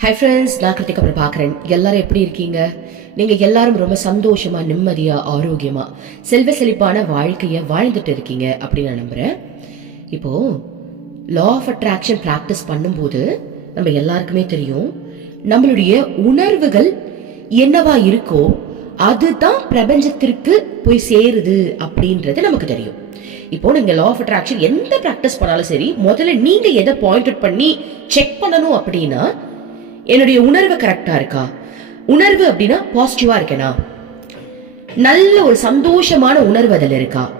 Hi friends நான் கிருத்திகா பிரபாகரன் எல்லாரும் எப்படி இருக்கீங்க? நீங்கள் எல்லாரும் ரொம்ப சந்தோஷமாக நிம்மதியாக ஆரோக்கியமாக செல்வ செழிப்பான வாழ்க்கையை வாழ்ந்துட்டு இருக்கீங்க அப்படின்னு நான் நம்புகிறேன் இப்போது லா ஆஃப் அட்ராக்ஷன் ப்ராக்டிஸ் பண்ணும்போது நம்ம எல்லாருக்குமே தெரியும் நம்மளுடைய உணர்வுகள் என்னவா இருக்கோ அதுதான் பிரபஞ்சத்திற்கு போய் சேருது அப்படின்றது நமக்கு தெரியும். இப்போ நீங்க லா ஆஃப் அட்ராக்ஷன் எந்த ப்ராக்டிஸ் பண்ணாலும் சரி முதல்ல நீங்க எதை பாயிண்ட் அவுட் பண்ணி செக் பண்ணணும் அப்படின்னா என்னுடைய உணர்வு கரெக்டா இருக்கா? உணர்வு அப்படின்னா பாசிட்டிவா இருக்கேனா? நல்ல ஒரு சந்தோஷமான உணர்வு அதில் இருக்கா?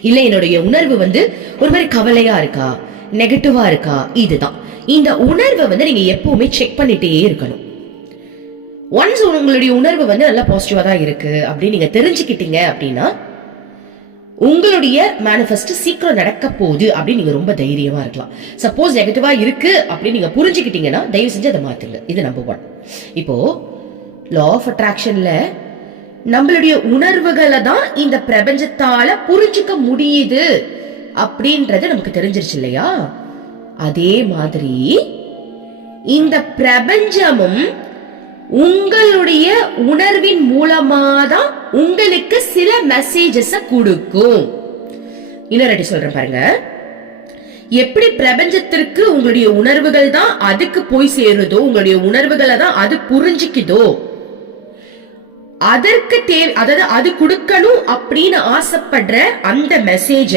இல்லை என்னுடைய உணர்வு வந்து ஒரு மாதிரி கவலையா இருக்கா? நெகட்டிவா இருக்கா? இதுதான். இந்த உணர்வை வந்து நீங்க எப்பவுமே செக் பண்ணிட்டே இருக்கணும். ஒன்ஸ் உங்களுடைய உணர்வு வந்து நல்லா பாசிட்டிவா தான் இருக்கு அப்படின்னு நீங்க தெரிஞ்சுக்கிட்டீங்க அப்படின்னா உங்களுடைய மேனிஃபெஸ்ட் சீக்கிரம் நடக்க போகுது அப்படின்னு நீங்க ரொம்ப தைரியமா இருக்கலாம். சப்போஸ் நெகட்டிவா இருக்கு அப்படின்னு நீங்க புரிஞ்சுக்கிட்டீங்கன்னா தயவு செஞ்சு அதை மாத்துங்க. இது நம்பர் ஒன் இப்போ லா ஆஃப் அட்ராக்ஷன்ல நம்மளுடைய உணர்வுகளை தான் இந்த பிரபஞ்சத்தால புரிஞ்சுக்க முடியுது அப்படின்றது நமக்கு தெரிஞ்சிருச்சு இல்லையா? அதே மாதிரி இந்த பிரபஞ்சமும் உங்களுடைய உணர்வின் மூலமா தான் உங்களுக்கு சில மெசேஜஸ் கொடுக்கும். இன்னொரு சொல்றேன் பாருங்க. எப்படி பிரபஞ்சத்திற்கு உங்களுடைய உணர்வுகள் தான் அதுக்கு போய் சேருதோ உங்களுடைய உணர்வுகளை தான் அது புரிஞ்சுக்குதோ அதற்கு தேவை அதாவது அது கொடுக்கணும் அப்படின்னு ஆசைப்படுற அந்த மெசேஜ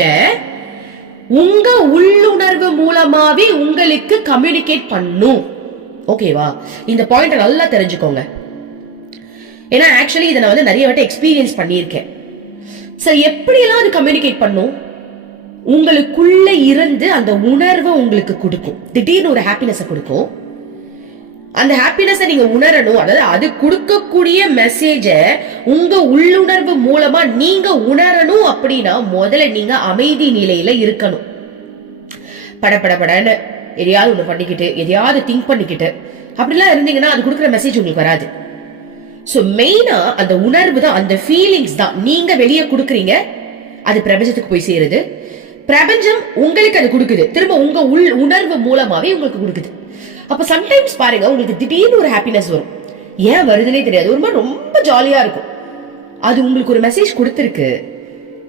உங்க உள்ளுணர்வு மூலமாவே உங்களுக்கு கம்யூனிகேட் பண்ணும். ஓகேவா இந்த பாயிண்ட்டை நல்லா தெரிஞ்சுக்கோங்க. ஏன்னா ஆக்சுவலி இதை நான் வந்து நிறைய வாட்டி எக்ஸ்பீரியன்ஸ் பண்ணியிருக்கேன். சார் எப்படியெல்லாம் அது கம்யூனிகேட் பண்ணும்? உங்களுக்குள்ள இருந்து அந்த உணர்வை உங்களுக்கு கொடுக்கும். திடீர்னு ஒரு ஹாப்பினஸை கொடுக்கும். அந்த ஹாப்பினஸை நீங்க உணரணும். அதாவது அது கொடுக்கக்கூடிய மெசேஜை உங்க உள்ளுணர்வு மூலமா நீங்க உணரணும் அப்படின்னா முதல்ல நீங்க அமைதி நிலையில இருக்கணும். படபடபடன்னு. எதையாவது ஒன்று பண்ணிக்கிட்டு எதையாவது திங்க் பண்ணிக்கிட்டு அப்படிலாம் இருந்தீங்கன்னா அது கொடுக்குற மெசேஜ் உங்களுக்கு வராது. ஸோ மெயினாக அந்த உணர்வு தான் அந்த ஃபீலிங்ஸ் தான். நீங்கள் வெளியே கொடுக்குறீங்க அது பிரபஞ்சத்துக்கு போய் சேருது. பிரபஞ்சம் உங்களுக்கு அது கொடுக்குது. திரும்ப உங்கள் உள் உணர்வு மூலமாகவே உங்களுக்கு கொடுக்குது. அப்போ சம்டைம்ஸ் பாருங்க உங்களுக்கு திடீர்னு ஒரு ஹாப்பினஸ் வரும். ஏன் வருதுன்னே தெரியாது. ஒரு மாதிரி ரொம்ப ஜாலியாக இருக்கும். அது உங்களுக்கு ஒரு மெசேஜ் கொடுத்துருக்கு.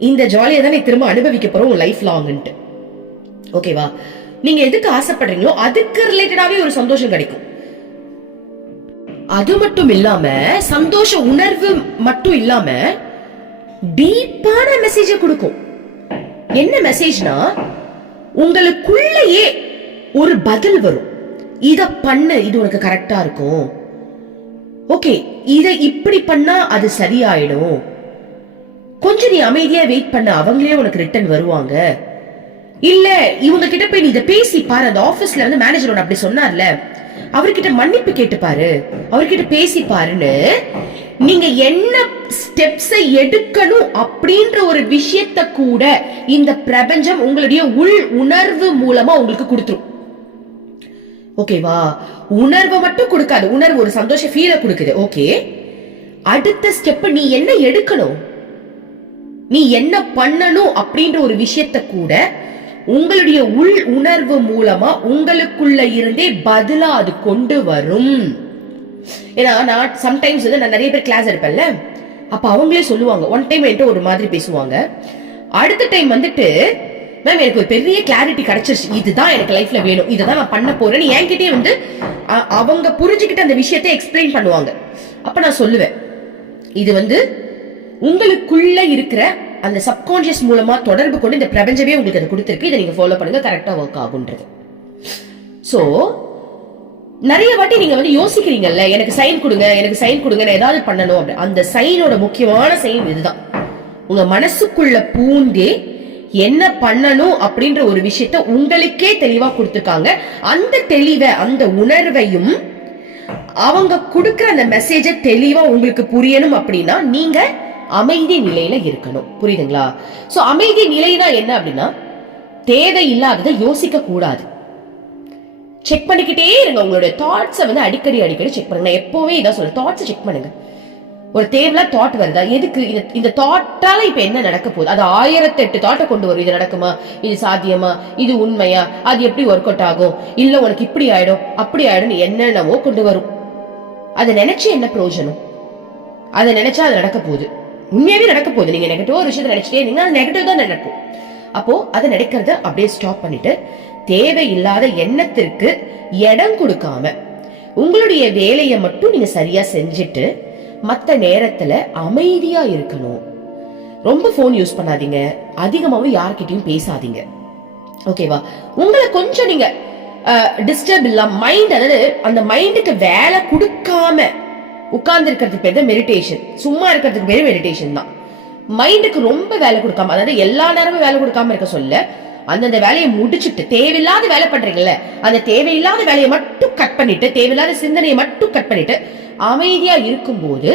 இந்த ஜாலியை தான் நீ திரும்ப அனுபவிக்க போகிறோம் லைஃப் லாங்ன்ட்டு ஓகேவா நீங்க எதுக்கு ஆசைப்படுறீங்களோ அதுக்கு ரிலேட்டடாவே ஒரு சந்தோஷம் கிடைக்கும். அது மட்டும் இல்லாம சந்தோஷ உணர்வு மட்டும் இல்லாம டீப்பான மெசேஜ கொடுக்கும். என்ன மெசேஜ்னா உங்களுக்குள்ளேயே ஒரு பதில் வரும். இத பண்ணு இது உனக்கு கரெக்டா இருக்கும். ஓகே இத இப்படி பண்ணா அது சரியாயிடும். கொஞ்சம் நீ அமைதியா வெயிட் பண்ண அவங்களே உனக்கு ரிட்டர்ன் வருவாங்க. இல்ல இவங்க கிட்ட போய் நீ இதை பேசி பாரு. அந்த ஆபீஸ்ல வந்து மேனேஜர் அப்படி சொன்னார்ல. அவர்கிட்ட மன்னிப்பு கேட்டு பாரு. அவர்கிட்ட பேசி பாருன்னு நீங்க என்ன ஸ்டெப்ஸை எடுக்கணும் அப்படின்ற ஒரு விஷயத்த கூட இந்த பிரபஞ்சம் உங்களுடைய உள் உணர்வு மூலமா உங்களுக்கு கொடுத்துரும். ஓகேவா உணர்வை மட்டும் கொடுக்காது. உணர்வு ஒரு சந்தோஷ ஃபீலை கொடுக்குது. ஓகே அடுத்த ஸ்டெப் நீ என்ன எடுக்கணும்? நீ என்ன பண்ணணும் அப்படின்ற ஒரு விஷயத்த கூட உங்களுடைய உள் உணர்வு மூலமா உங்களுக்குள்ள இருந்தே பதிலா அது கொண்டு வரும். ஏன்னா நான் சம்டைம்ஸ் வந்து நான் நிறைய பேர் கிளாஸ் எடுப்பேன்ல. அப்ப அவங்களே சொல்லுவாங்க. ஒன் டைம் என்கிட்ட ஒரு மாதிரி பேசுவாங்க. அடுத்த டைம் வந்துட்டு மேம் எனக்கு ஒரு பெரிய கிளாரிட்டி கிடைச்சிருச்சு. இதுதான் எனக்கு லைஃப்ல வேணும். இதை தான் நான் பண்ண போறேன்னு என்கிட்டயே வந்து அ- அவங்க புரிஞ்சுக்கிட்டு அந்த விஷயத்தை எக்ஸ்பிளைன் பண்ணுவாங்க. அப்ப நான் சொல்லுவேன். இது வந்து உங்களுக்குள்ள இருக்கிற அந்த சப்கான்ஷியஸ் மூலமா தொடர்பு கொண்டு இந்த பிரபஞ்சமே உங்களுக்கு அதை கொடுத்துருக்கு. இதை நீங்க ஃபாலோ பண்ணுங்க கரெக்டா ஒர்க் ஆகுன்றது சோ நிறைய வாட்டி நீங்க வந்து யோசிக்கிறீங்கல்ல எனக்கு சைன் கொடுங்க எனக்கு சைன் கொடுங்க நான் ஏதாவது பண்ணணும் அப்படி. அந்த சைனோட முக்கியமான சைன் இதுதான். உங்க மனசுக்குள்ள பூந்தே என்ன பண்ணணும் அப்படின்ற ஒரு விஷயத்த உங்களுக்கே தெளிவா கொடுத்துருக்காங்க. அந்த தெளிவை அந்த உணர்வையும் அவங்க கொடுக்குற அந்த மெசேஜை தெளிவா உங்களுக்கு புரியணும் அப்படின்னா நீங்க அமைதி நிலையில இருக்கணும். புரியுதுங்களா? சோ அமைதி நிலைனா என்ன அப்படின்னா தேவை இல்லாததை யோசிக்க கூடாது. செக் பண்ணிக்கிட்டே இருங்க. உங்களுடைய தாட்ஸை வந்து அடிக்கடி அடிக்கடி செக் பண்ணுங்க. நான் எப்பவுமே இதான் சொல்றேன். தாட்ஸை செக் பண்ணுங்க. ஒரு தேவையில்லா தாட் வருதா? எதுக்கு? இந்த இந்த தாட்டால இப்ப என்ன நடக்க போகுது? அது ஆயிரத்தெட்டு தாட்டை கொண்டு வரும். இது நடக்குமா? இது சாத்தியமா? இது உண்மையா? அது எப்படி ஒர்க் அவுட் ஆகும்? இல்ல உனக்கு இப்படி ஆயிடும் அப்படி ஆயிடும் என்னென்னவோ கொண்டு வரும். அதை நினைச்சு என்ன பிரயோஜனம்? அதை நினைச்சா அது நடக்க போகுது. உண்மையாவே நடக்க போகுது. நீங்க நெகட்டிவா ஒரு விஷயத்தை நினைச்சிட்டே இருந்தீங்கன்னா அது நெகட்டிவ் தான் நடக்கும். அப்போ அதை நடக்கிறத அப்படியே ஸ்டாப் பண்ணிட்டு தேவையில்லாத எண்ணத்திற்கு இடம் கொடுக்காம உங்களுடைய வேலையை மட்டும் நீங்க சரியா செஞ்சுட்டு மற்ற நேரத்துல அமைதியா இருக்கணும். ரொம்ப ஃபோன் யூஸ் பண்ணாதீங்க. அதிகமாகவும் யார்கிட்டயும் பேசாதீங்க. ஓகேவா உங்களை கொஞ்சம் நீங்க டிஸ்டர்ப் இல்லாம மைண்ட் அதாவது அந்த மைண்டுக்கு வேலை கொடுக்காம உட்கார்ந்து இருக்கிறதுக்கு பேர் மெடிடேஷன் சும்மா இருக்கிறதுக்கு பேர் மெடிடேஷன் தான். மைண்டுக்கு ரொம்ப வேலை கொடுக்காம அதாவது எல்லா நேரமும் வேலை கொடுக்காம இருக்க சொல்ல அந்தந்த வேலையை முடிச்சிட்டு தேவையில்லாத வேலை பண்றீங்கல்ல அந்த தேவையில்லாத வேலையை மட்டும் கட் பண்ணிட்டு தேவையில்லாத சிந்தனையை மட்டும் கட் பண்ணிட்டு அமைதியா இருக்கும்போது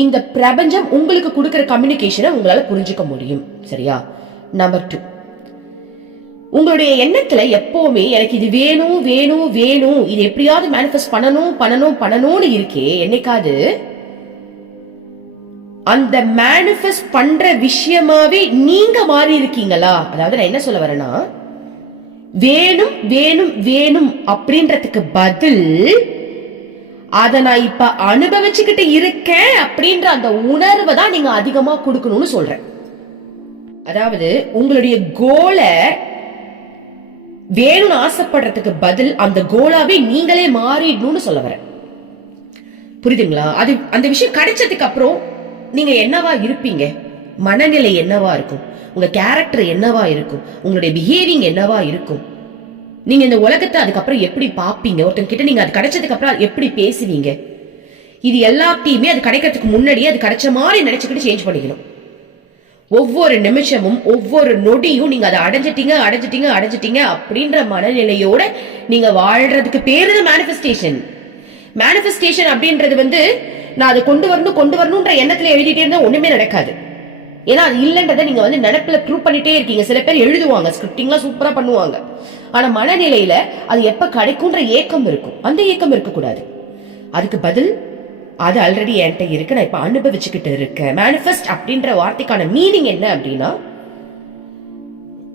இந்த பிரபஞ்சம் உங்களுக்கு கொடுக்குற கம்யூனிகேஷனை உங்களால புரிஞ்சுக்க முடியும். சரியா? நம்பர் டூ உங்களுடைய எண்ணத்துல எப்பவுமே எனக்கு இது வேணும் வேணும் வேணும் இது எப்படியாவது மேனிஃபெஸ்ட் பண்ணணும் பண்ணணும் பண்ணணும்னு இருக்கே என்னைக்காவது? அந்த மேனிஃபெஸ்ட் பண்ற விஷயமாவே நீங்க மாறி இருக்கீங்களா? அதாவது நான் என்ன சொல்ல வரேன்னா வேணும் வேணும் வேணும் அப்படின்றதுக்கு பதில் அதை நான் இப்ப அனுபவிச்சுக்கிட்டு இருக்கேன் அப்படின்ற அந்த உணர்வை தான் நீங்க அதிகமா கொடுக்கணும்னு சொல்றேன். அதாவது உங்களுடைய கோலை வேணும்னு ஆசைப்படுறதுக்கு பதில் அந்த கோலாவே நீங்களே மாறிடணும்னு சொல்ல வரேன். புரியுதுங்களா? அது அந்த விஷயம் கிடைச்சதுக்கு அப்புறம் நீங்க என்னவா இருப்பீங்க? மனநிலை என்னவா இருக்கும்? உங்க கேரக்டர் என்னவா இருக்கும்? உங்களுடைய பிஹேவிங் என்னவா இருக்கும்? நீங்க இந்த உலகத்தை அதுக்கப்புறம் எப்படி பார்ப்பீங்க? ஒருத்தங்க கிட்ட நீங்க அது கிடைச்சதுக்கு அப்புறம் எப்படி பேசுவீங்க? இது எல்லாத்தையுமே அது கிடைக்கிறதுக்கு முன்னாடியே அது கிடைச்ச மாதிரி நினைச்சுக்கிட்டு சேஞ்ச் பண்ணிக்கணும். ஒவ்வொரு நிமிஷமும் ஒவ்வொரு நொடியும் நீங்க அதை அடைஞ்சிட்டீங்க அடைஞ்சிட்டீங்க அடைஞ்சிட்டீங்க அப்படின்ற மனநிலையோட நீங்க வாழ்றதுக்கு பேரு தான் மேனிஃபெஸ்டேஷன் மேனிஃபெஸ்டேஷன் அப்படின்றது வந்து நான் அதை கொண்டு வரணும் கொண்டு வரணும்ன்ற எண்ணத்துல எழுதிட்டே இருந்தா ஒண்ணுமே நடக்காது. ஏன்னா அது இல்லைன்றதை நீங்க வந்து நினைப்புல ப்ரூவ் பண்ணிட்டே இருக்கீங்க. சில பேர் எழுதுவாங்க ஸ்கிரிப்டிங்லாம் சூப்பரா பண்ணுவாங்க. ஆனா மனநிலையில அது எப்ப கிடைக்கும்ன்ற ஏக்கம் இருக்கும். அந்த ஏக்கம் இருக்கக்கூடாது. அதுக்கு பதில் அது ஆல்ரெடி என்கிட்ட இருக்கு. நான் இப்ப அனுபவிச்சுக்கிட்டு இருக்கேன். மேனிஃபெஸ்ட் அப்படின்ற வார்த்தைக்கான மீனிங் என்ன அப்படின்னா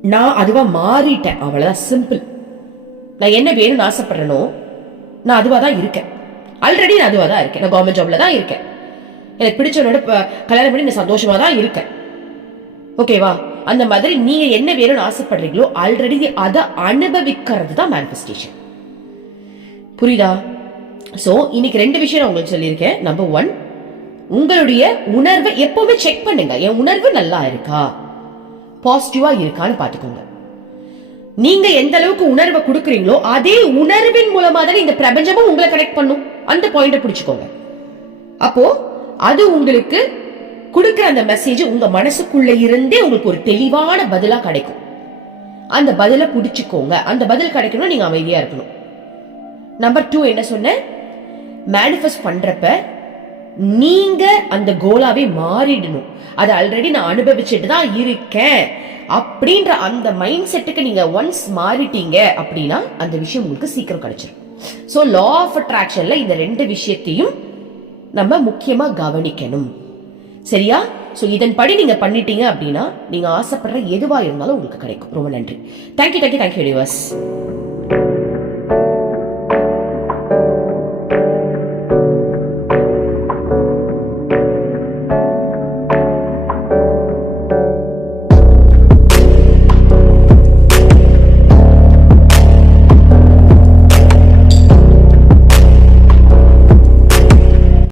நான் அதுவா மாறிட்டேன். அவ்வளவுதான் சிம்பிள் நான் என்ன வேணும்னு ஆசைப்படுறனோ நான் அதுவா தான் இருக்கேன். ஆல்ரெடி நான் அதுவா தான் இருக்கேன். நான் கவர்மெண்ட் ஜாப்ல தான் இருக்கேன். எனக்கு பிடிச்சவனோட ப- கல்யாணம் பண்ணி நான் சந்தோஷமா தான் இருக்கேன் ஓகேவா அந்த மாதிரி நீங்க என்ன வேணும்னு ஆசைப்படுறீங்களோ ஆல்ரெடி அதை அனுபவிக்கிறது தான் மேனிஃபெஸ்டேஷன் புரியுதா? ஸோ இன்னைக்கு ரெண்டு விஷயம் நான் உங்களுக்கு சொல்லியிருக்கேன். நம்பர் ஒன் உங்களுடைய உணர்வை எப்பவுமே செக் பண்ணுங்க. என் உணர்வு நல்லா இருக்கா? பாசிட்டிவா இருக்கான்னு பாத்துக்கோங்க நீங்க எந்த அளவுக்கு உணர்வை கொடுக்குறீங்களோ அதே உணர்வின் மூலமா தானே இந்த பிரபஞ்சமும் உங்களை கனெக்ட் பண்ணும். அந்த பாயிண்ட பிடிச்சுக்கோங்க. அப்போ அது உங்களுக்கு கொடுக்குற அந்த மெசேஜ் உங்க மனசுக்குள்ள இருந்தே உங்களுக்கு ஒரு தெளிவான பதிலா கிடைக்கும். அந்த பதிலை பிடிச்சுக்கோங்க. அந்த பதில் கிடைக்கணும் நீங்க அமைதியா இருக்கணும். நம்பர் டூ என்ன சொன்னேன்? மேனிஃபெஸ்ட் பண்றப்ப நீங்க அந்த கோலாவே மாறிடணும். அதை ஆல்ரெடி நான் அனுபவிச்சுட்டு தான் இருக்கேன். அப்படின்ற அந்த மைண்ட் செட்டுக்கு நீங்க ஒன்ஸ் மாறிட்டீங்க அப்படின்னா அந்த விஷயம் உங்களுக்கு சீக்கிரம் கிடைச்சிடும் ஸோ லா ஆஃப் அட்ராக்ஷன்ல இந்த ரெண்டு விஷயத்தையும் நம்ம முக்கியமா கவனிக்கணும். சரியா? ஸோ இதன்படி நீங்க பண்ணிட்டீங்க அப்படின்னா நீங்க ஆசைப்படுற எதுவா இருந்தாலும் உங்களுக்கு கிடைக்கும். ரொம்ப நன்றி. Thank you thank you thank you universe